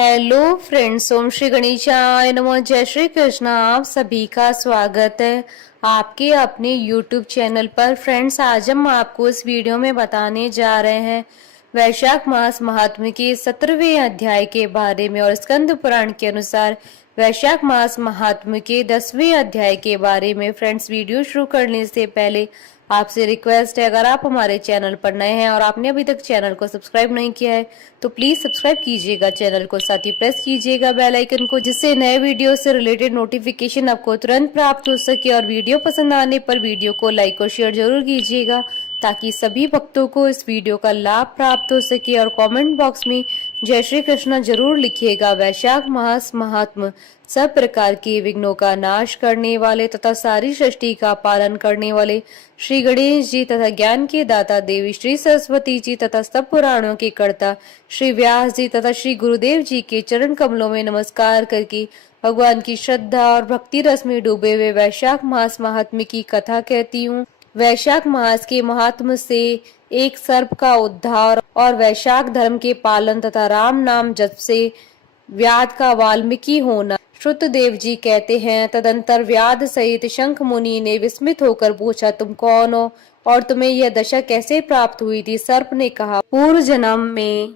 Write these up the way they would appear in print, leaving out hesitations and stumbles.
Hello friends, ओम श्री गणेशाय नमः। जय श्री कृष्ण। आप सभी का स्वागत है आपके अपने यूट्यूब चैनल पर। फ्रेंड्स, आज हम आपको इस वीडियो में बताने जा रहे हैं वैशाख मास महात्म्य के 17वें अध्याय के बारे में और स्कंद पुराण के अनुसार वैशाख मास महात्म्य के 10वें अध्याय के बारे में। फ्रेंड्स, वीडियो शुरू करने से पहले आपसे रिक्वेस्ट है, अगर आप हमारे चैनल पर नए हैं और आपने अभी तक चैनल को सब्सक्राइब नहीं किया है तो प्लीज सब्सक्राइब कीजिएगा चैनल को, साथ ही प्रेस कीजिएगा बेल आइकन को, जिससे नए वीडियो से रिलेटेड नोटिफिकेशन आपको तुरंत प्राप्त हो सके। और वीडियो पसंद आने पर वीडियो को लाइक और शेयर जरूर कीजिएगा ताकि सभी भक्तों को इस वीडियो का लाभ प्राप्त हो सके। और कमेंट बॉक्स में जय श्री कृष्ण जरूर लिखिएगा। वैशाख मास महात्म सब प्रकार के विघ्नों का नाश करने वाले तथा सारी सृष्टि का पालन करने वाले श्री गणेश जी तथा ज्ञान के दाता देवी श्री सरस्वती जी तथा सब पुराणों के कर्ता श्री व्यास जी तथा श्री गुरुदेव जी के चरण कमलों में नमस्कार करके भगवान की श्रद्धा और भक्ति रस में डूबे हुए वैशाख मास महात्म्य की कथा कहती हूँ। वैशाख मास के महात्म्य से एक सर्प का उद्धार और वैशाख धर्म के पालन तथा राम नाम जप से व्याध का वाल्मीकि होना। श्रुतदेव जी कहते हैं, तदंतर व्याध सहित शंख मुनि ने विस्मित होकर पूछा, तुम कौन हो और तुम्हें यह दशा कैसे प्राप्त हुई थी? सर्प ने कहा, पूर्व जन्म में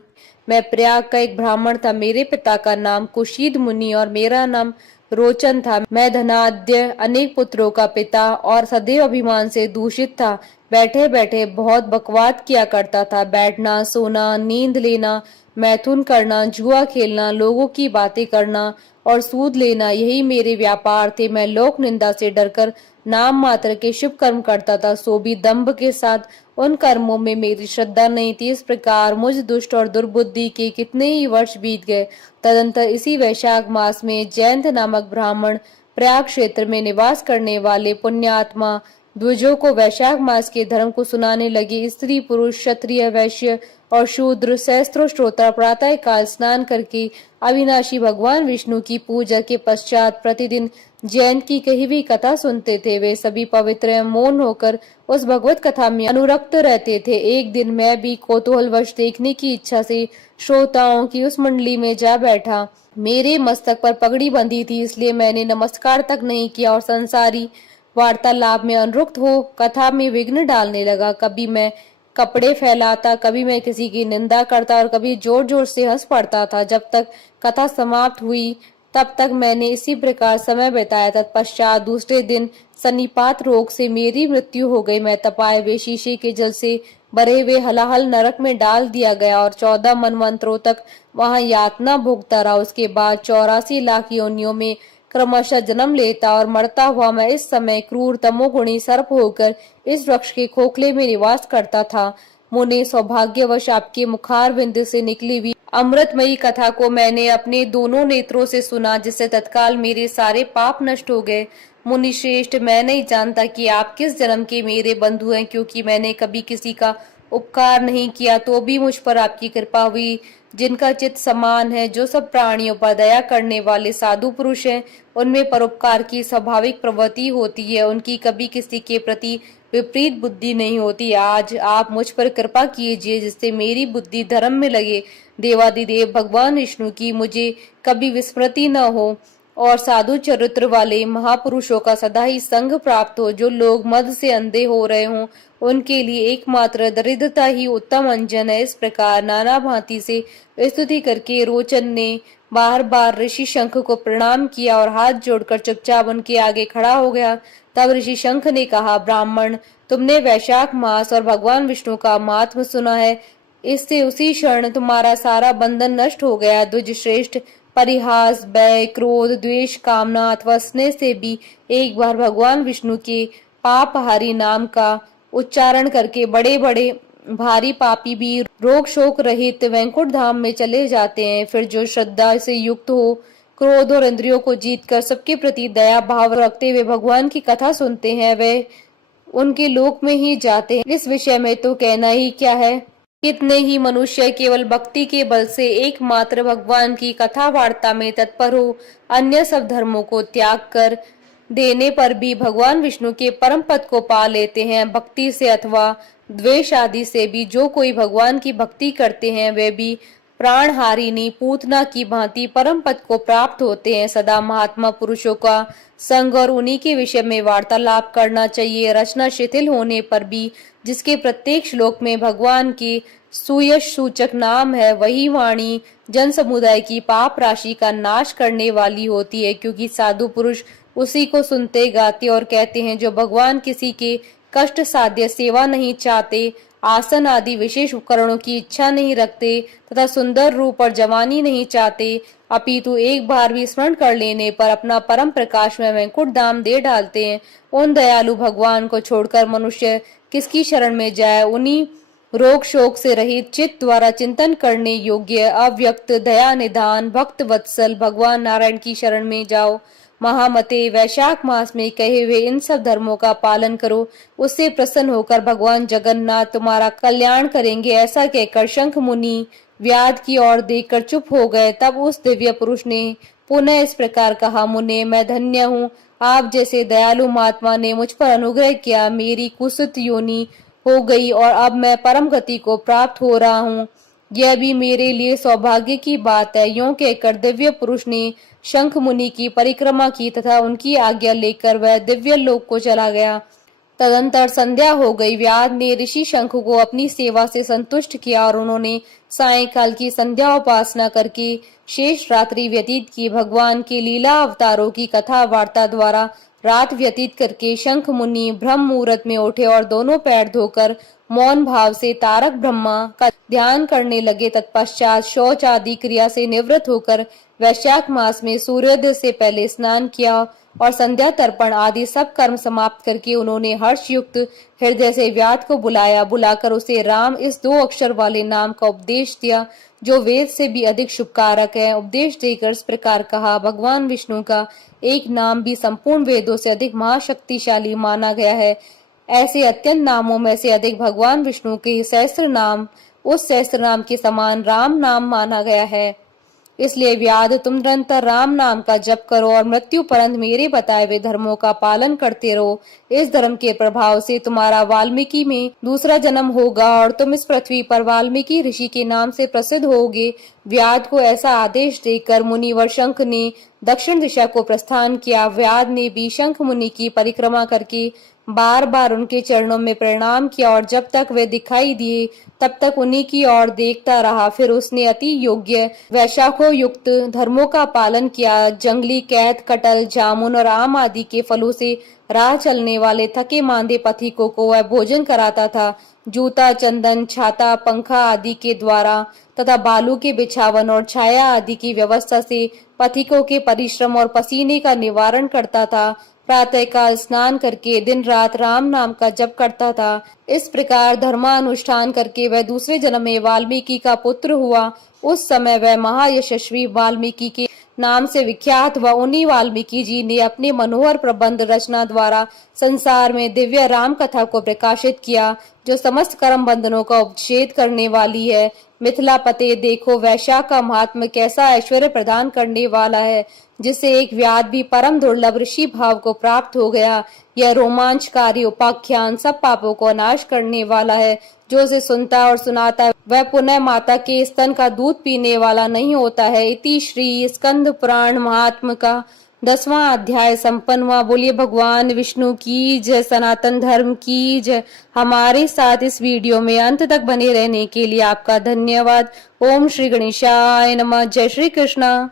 मैं प्रयाग का एक ब्राह्मण था। मेरे पिता का नाम कुशीद मुनि और मेरा नाम रोचन था। मैं धनाढ्य अनेक पुत्रों का पिता और सदैव अभिमान से दूषित था। बैठे बैठे बहुत बकवाद किया करता था। बैठना, सोना, नींद लेना, मैथुन करना, जुआ खेलना, लोगों की बातें करना और सूद लेना, यही मेरे व्यापार थे। मैं लोक निंदा से डरकर नाम मात्र के शुभ कर्म करता था, सो भी दंभ के साथ। उन कर्मों में मेरी श्रद्धा नहीं थी। इस प्रकार मुझ दुष्ट और दुर्बुद्धि के कितने ही वर्ष बीत गए। तदंतर इसी वैशाख मास में जयंत नामक ब्राह्मण प्रयाग क्षेत्र में निवास करने वाले पुण्यात्मा द्विजों को वैशाख मास के धर्म को सुनाने लगे। स्त्री, पुरुष, क्षत्रिय, वैश्य और शूद्र सहस्त्रों श्रोता प्रातः काल स्नान करके अविनाशी भगवान विष्णु की पूजा के पश्चात प्रतिदिन जयंत की कही हुई कथा सुनते थे। वे सभी पवित्र एवं मौन होकर उस भगवत कथा में अनुरक्त रहते थे। एक दिन मैं भी कौतूहलवश देखने की इच्छा से श्रोताओं की उस मंडली में जा बैठा। मेरे मस्तक पर पगड़ी बंधी थी, इसलिए मैंने नमस्कार तक नहीं किया और संसारी वार्तालाप में अनुरक्त हो कथा में विघ्न डालने लगा। कभी मैं कपड़े फैलाता, कभी मैं किसी की निंदा करता और कभी जोर जोर से हंस पड़ता था। जब तक कथा समाप्त हुई तब तक मैंने इसी प्रकार समय बिताया। तत्पश्चात दूसरे दिन सन्निपात रोग से मेरी मृत्यु हो गई। मैं तपाए हुए शीशे के जल से भरे हुए हलाहल नरक में डाल दिया गया और 14 मनवंतरों तक वहां यातना भोगता रहा। उसके बाद 84 लाख योनियों में क्रमशः जन्म लेता और मरता हुआ मैं इस समय क्रूर तमोगुणी सर्प होकर इस वृक्ष के खोखले में निवास करता था। मुने, सौभाग्यवश आपके मुखार बिंद से निकली हुई अमृतमयी कथा को मैंने अपने दोनों नेत्रों से सुना, जिससे तत्काल मेरे सारे पाप नष्ट हो गए। मुनि श्रेष्ठ, मैं नहीं जानता कि आप किस जन्म के मेरे बंधु हैं, क्योंकि मैंने कभी किसी का उपकार नहीं किया तो भी मुझ पर आपकी कृपा हुई। जिनका चित्त समान है, जो सब प्राणियों पर दया करने वाले साधु पुरुष हैं, उनमें परोपकार की स्वाभाविक प्रवृत्ति होती है। उनकी कभी किसी के प्रति विपरीत बुद्धि नहीं होती। आज आप मुझ पर कृपा कीजिए, जिससे मेरी बुद्धि धर्म में लगे। देवादिदेव भगवान विष्णु की मुझे कभी विस्मृति न हो और साधु चरित्र वाले महापुरुषों का सदा ही संग प्राप्त हो। जो लोग मद से अंधे हो रहे हों, उनके लिए एकमात्र दरिद्रता ही उत्तम अंजन है। इस प्रकार नाना भांति से स्तुति करके रोचन ने बार बार ऋषि शंख को प्रणाम किया और हाथ जोड़कर चुपचाप उनके आगे खड़ा हो गया। तब ऋषि शंख ने कहा, ब्राह्मण, तुमने वैशाख मास और भगवान विष्णु का महात्म्य सुना है। इससे उसी क्षण तुम्हारा सारा बंधन नष्ट हो गया। द्विज श्रेष्ठ, परिहास, भय, क्रोध, द्वेष, कामना अथवा स्नेह से भी एक बार भगवान विष्णु के पापहारी नाम का उच्चारण करके बड़े बड़े भारी पापी भी रोग शोक रहित वैकुंठ धाम में चले जाते हैं। फिर जो श्रद्धा से युक्त हो, क्रोध और इंद्रियों को जीतकर सबके प्रति दया भाव रखते हुए भगवान की कथा सुनते हैं, वे उनके लोक में ही जाते हैं। इस विषय में तो कहना ही क्या है। कितने ही मनुष्य केवल भक्ति के बल से एकमात्र भगवान की कथा वार्ता में तत्पर हो, अन्य सब धर्मों को त्याग कर देने पर भी भगवान विष्णु के परम पद को पा लेते हैं। भक्ति से अथवा द्वेष आदि से भी जो कोई भगवान की भक्ति करते हैं, वे भी प्राणहारिणी पूतना की भांति परम पद को प्राप्त होते हैं। सदा महात्मा पुरुषों का संग और उन्हीं के विषय में वार्तालाप करना चाहिए। रचना शिथिल होने पर भी जिसके प्रत्येक श्लोक में भगवान के सुयश सूचक नाम है, वही वाणी जन समुदाय की पाप राशि का नाश करने वाली होती है, क्योंकि साधु पुरुष उसी को सुनते गाते और कहते हैं। जो भगवान किसी के कष्ट साध्य सेवा नहीं चाहते, आसन आदि विशेष उपकरणों की इच्छा नहीं रखते तथा सुंदर रूप और जवानी नहीं चाहते, अपितु एक बार भी स्मरण कर लेने पर अपना परम प्रकाश में वैकुंठ धाम दे डालते हैं, उन दयालु भगवान को छोड़कर मनुष्य किसकी शरण में जाए। उन्हीं रोग शोक से रहित चित्त द्वारा चिंतन करने योग्य अव्यक्त दया निधान भक्त वत्सल भगवान नारायण की शरण में जाओ। महामते, वैशाख मास में कहे हुए इन सब धर्मों का पालन करो, उससे प्रसन्न होकर भगवान जगन्नाथ तुम्हारा कल्याण करेंगे। ऐसा कहकर शंख मुनि व्याध की ओर देखकर चुप हो गए। तब उस दिव्य पुरुष ने पुनः इस प्रकार कहा, मुने, मैं धन्य हूँ, आप जैसे दयालु महात्मा ने मुझ पर अनुग्रह किया। मेरी कुसुत योनि हो गई और अब मैं परम गति को प्राप्त हो रहा हूँ। यह भी मेरे लिए सौभाग्य की बात है। यूं कहकर दिव्य पुरुष ने शंख मुनि की परिक्रमा की तथा उनकी आज्ञा लेकर वह दिव्य लोक को चला गया। तदंतर संध्या हो गई। व्याध ने ऋषि शंख को अपनी सेवा से संतुष्ट किया और उन्होंने सायंकाल की संध्या उपासना करके शेष रात्रि व्यतीत की। भगवान के लीला अवतारों की कथा वार्ता द्वारा रात व्यतीत करके शंख मुनि ब्रह्म मुहूर्त में उठे और दोनों पैर धोकर मौन भाव से तारक ब्रह्मा का ध्यान करने लगे। तत्पश्चात शौच आदि क्रिया से निवृत्त होकर वैशाख मास में सूर्योदय से पहले स्नान किया और संध्या तर्पण आदि सब कर्म समाप्त करके उन्होंने हर्ष युक्त हृदय से व्याध को बुलाया। बुलाकर उसे राम इस 2 अक्षर वाले नाम का उपदेश दिया, जो वेद से भी अधिक शुभकारक है। उपदेश देकर इस प्रकार कहा, भगवान विष्णु का एक नाम भी संपूर्ण वेदों से अधिक महाशक्तिशाली माना गया है। ऐसे अत्यंत नामों में से अधिक भगवान विष्णु के सहस्त्र नाम उस सहस्त्र नाम के समान राम नाम माना गया है। इसलिए व्याध, तुम निरंतर राम नाम का जप करो और मृत्यु पर्यंत मेरे बताए हुए धर्मों का पालन करते रहो। इस धर्म के प्रभाव से तुम्हारा वाल्मीकि में दूसरा जन्म होगा और तुम इस पृथ्वी पर वाल्मीकि ऋषि के नाम से प्रसिद्ध होगे। व्याध को ऐसा आदेश देकर मुनिवर शंख ने दक्षिण दिशा को प्रस्थान किया। व्याध ने भी शंख मुनि की परिक्रमा करके बार बार उनके चरणों में प्रणाम किया और जब तक वे दिखाई दिए तब तक उन्हीं की ओर देखता रहा। फिर उसने अति योग्य वैशाखों युक्त धर्मों का पालन किया। जंगली कैद, कटल, जामुन और आम आदि के फलों से राह चलने वाले थके मांदे पथिकों को वह भोजन कराता था। जूता, चंदन, छाता, पंखा आदि के द्वारा तथा बालू के बिछावन और छाया आदि की व्यवस्था से पथिकों के परिश्रम और पसीने का निवारण करता था। प्रातः काल स्नान करके दिन रात राम नाम का जप करता था। इस प्रकार धर्मानुष्ठान करके वह दूसरे जन्म में वाल्मीकि का पुत्र हुआ। उस समय वह महायशस्वी वाल्मीकि के नाम से विख्यात हुआ। उन्हीं वाल्मीकि जी ने अपने मनोहर प्रबंध रचना द्वारा संसार में दिव्य राम कथा को प्रकाशित किया, जो समस्त कर्म बंधनों का उपच्छेद करने वाली है। मिथिला पते, देखो वैशाख का महात्मा कैसा ऐश्वर्य प्रदान करने वाला है, जिससे एक व्याध भी परम दुर्लभ ऋषि भाव को प्राप्त हो गया। यह रोमांचकारी उपाख्यान सब पापों को नाश करने वाला है। जो उसे सुनता और सुनाता है वह पुनः माता के स्तन का दूध पीने वाला नहीं होता है। इति श्री स्कंद पुराण महात्म का 10वां अध्याय संपन्न हुआ। बोलिए भगवान विष्णु की जय, सनातन धर्म की जय। हमारे साथ इस वीडियो में अंत तक बने रहने के लिए आपका धन्यवाद। ओम श्री गणेशाय नमः। जय श्री कृष्णा।